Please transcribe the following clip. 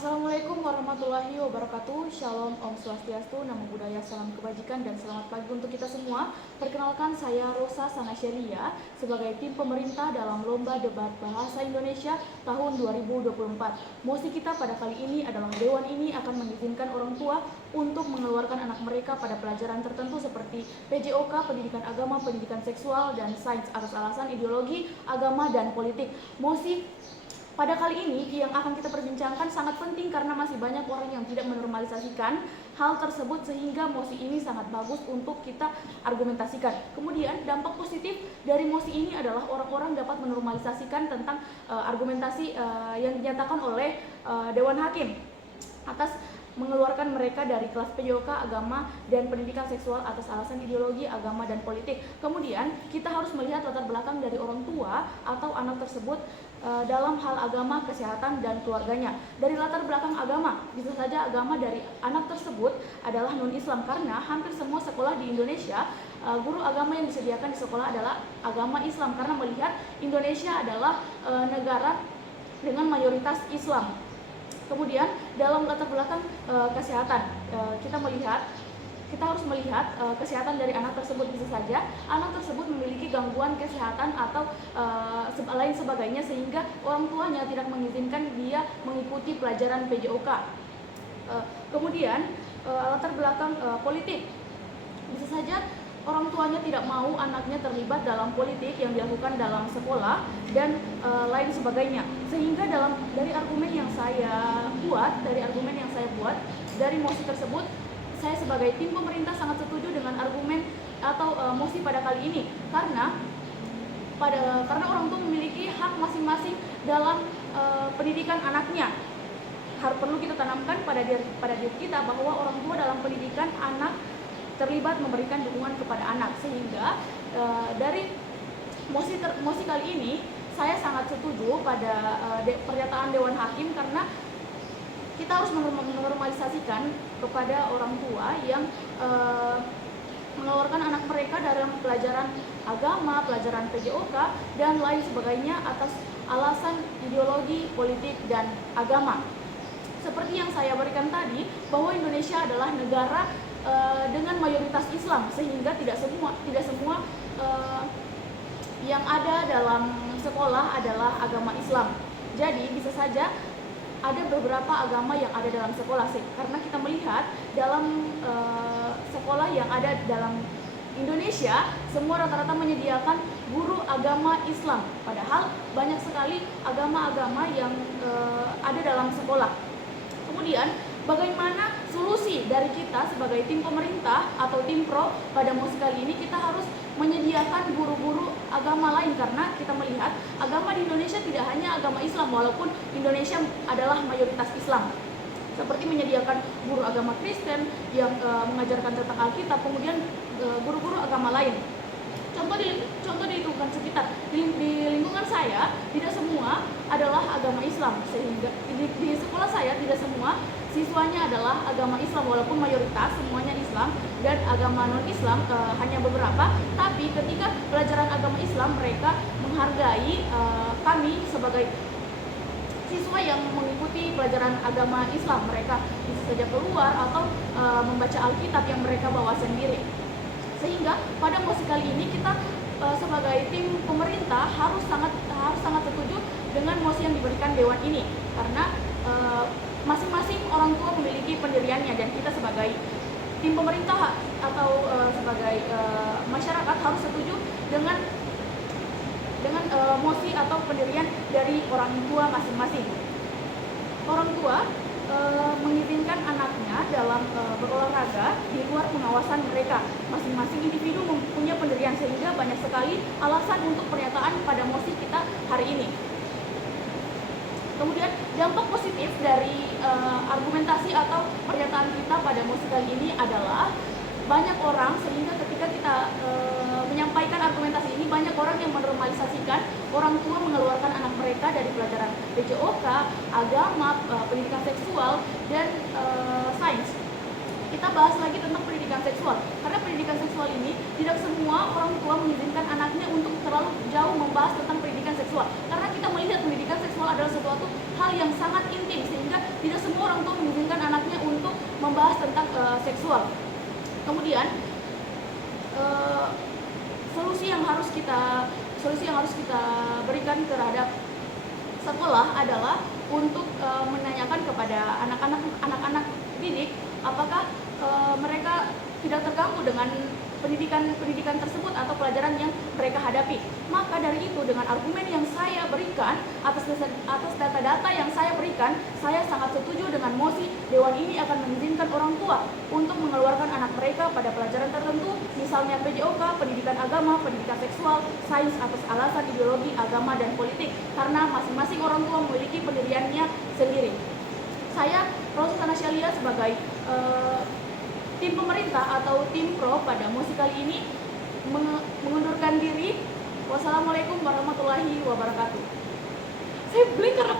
Assalamualaikum warahmatullahi wabarakatuh. Shalom, Om Swastiastu, Namo Buddhaya, salam kebajikan, dan selamat pagi untuk kita semua. Perkenalkan, saya Rosa Sanasyelia sebagai tim pemerintah dalam Lomba Debat Bahasa Indonesia tahun 2024. Mosi kita pada kali ini adalah Dewan ini akan mengizinkan orang tua untuk mengeluarkan anak mereka pada pelajaran tertentu seperti PJOK, pendidikan agama, pendidikan seksual, dan sains atas alasan ideologi, agama, dan politik. Mosi pada kali ini yang akan kita perbincangkan sangat penting karena masih banyak orang yang tidak menormalisasikan hal tersebut, sehingga mosi ini sangat bagus untuk kita argumentasikan. Kemudian dampak positif dari mosi ini adalah orang-orang dapat menormalisasikan tentang argumentasi yang dinyatakan oleh Dewan Hakim atas mengeluarkan mereka dari kelas PJOK, agama, dan pendidikan seksual atas alasan ideologi, agama, dan politik. Kemudian kita harus melihat latar belakang dari orang tua atau anak tersebut dalam hal agama, kesehatan, dan keluarganya. Dari latar belakang agama, bisa saja agama dari anak tersebut adalah non-Islam karena hampir semua sekolah di Indonesia guru agama yang disediakan di sekolah adalah agama Islam karena melihat Indonesia adalah negara dengan mayoritas Islam. Kemudian dalam latar belakang kesehatan, kita harus melihat kesehatan dari anak tersebut. Bisa saja anak tersebut memiliki gangguan kesehatan atau lain sebagainya sehingga orang tuanya tidak mengizinkan dia mengikuti pelajaran PJOK. Kemudian latar belakang politik, bisa saja orang tuanya tidak mau anaknya terlibat dalam politik yang dilakukan dalam sekolah dan lain sebagainya. Sehingga dari argumen yang saya buat dari mosi tersebut, saya sebagai tim pemerintah sangat setuju dengan argumen atau mosi pada kali ini karena orang tua memiliki hak masing-masing dalam pendidikan anaknya. Perlu kita tanamkan pada diri kita bahwa orang tua dalam pendidikan anak terlibat memberikan dukungan kepada anak, sehingga dari mosi kali ini saya sangat setuju pada pernyataan Dewan Hakim karena kita harus menormalisasikan kepada orang tua yang mengeluarkan anak mereka dalam pelajaran agama, pelajaran PJOK, dan lain sebagainya atas alasan ideologi, politik, dan agama. Seperti yang saya berikan tadi, bahwa Indonesia adalah negara dengan mayoritas Islam, sehingga tidak semua yang ada dalam sekolah adalah agama Islam. Jadi bisa saja ada beberapa agama yang ada dalam sekolah karena kita melihat dalam sekolah yang ada dalam Indonesia semua rata-rata menyediakan guru agama Islam, padahal banyak sekali agama-agama yang ada dalam sekolah. Kemudian bagaimana solusi dari kita sebagai tim pemerintah atau tim pro pada mosi kali ini? Kita harus menyediakan guru-guru agama lain karena kita melihat agama di Indonesia tidak hanya agama Islam, walaupun Indonesia adalah mayoritas Islam. Seperti menyediakan guru agama Kristen yang mengajarkan tentang Alkitab, kemudian guru-guru agama lain. Contoh di lingkungan sekitar, di lingkungan saya tidak semua adalah agama Islam, sehingga di sekolah saya tidak semua siswanya adalah agama Islam, walaupun mayoritas semuanya Islam, dan agama non-Islam hanya beberapa. Tapi ketika pelajaran agama Islam, mereka menghargai kami sebagai siswa yang mengikuti pelajaran agama Islam. Mereka bisa saja keluar atau membaca Alkitab yang mereka bawa sendiri. Sehingga pada mosi kali ini kita sebagai tim pemerintah harus sangat setuju dengan mosi yang diberikan Dewan ini karena masing-masing orang tua memiliki pendiriannya, dan kita sebagai tim pemerintah atau sebagai masyarakat harus setuju dengan mosi atau pendirian dari orang tua masing-masing. Orang tua mengizinkan anaknya dalam berolahraga di luar pengawasan mereka. Masing-masing individu mempunyai pendirian, sehingga banyak sekali alasan untuk pernyataan pada mosi kita hari ini. Kemudian dampak positif dari argumentasi atau pernyataan kita pada mosi kali ini adalah banyak orang, sehingga ketika kita menyampaikan argumentasi ini, banyak orang yang menormalisasikan orang tua mengeluarkan anak mereka dari pelajaran PJOK, agama, pendidikan seksual, dan sains. Kita bahas lagi tentang pendidikan seksual, karena pendidikan seksual ini tidak semua orang tua mengizinkan anaknya untuk terlalu jauh membahas tentang pendidikan seksual, karena kita melihat pendidikan seksual adalah sesuatu hal yang sangat intim, sehingga tidak semua orang tua mengizinkan anaknya untuk membahas tentang seksual. Kemudian solusi yang harus kita berikan terhadap sekolah adalah untuk menanyakan kepada anak-anak didik apakah mereka tidak terganggu dengan pendidikan tersebut atau pelajaran yang mereka hadapi. Maka dari itu, dengan argumen yang saya berikan atas data-data yang saya berikan, saya sangat setuju dengan mosi Dewan ini akan mengizinkan orang tua untuk mengeluarkan anak mereka pada pelajaran tertentu, misalnya PJOK, pendidikan agama, pendidikan seksual, sains atas alasan ideologi, agama, dan politik, karena masing-masing orang tua memiliki pendiriannya sendiri. Saya, Rosa Sanasyalia, sebagai tim pemerintah atau tim pro pada mosi kali ini mengundurkan diri. Wassalamualaikum warahmatullahi wabarakatuh. Saya blank karena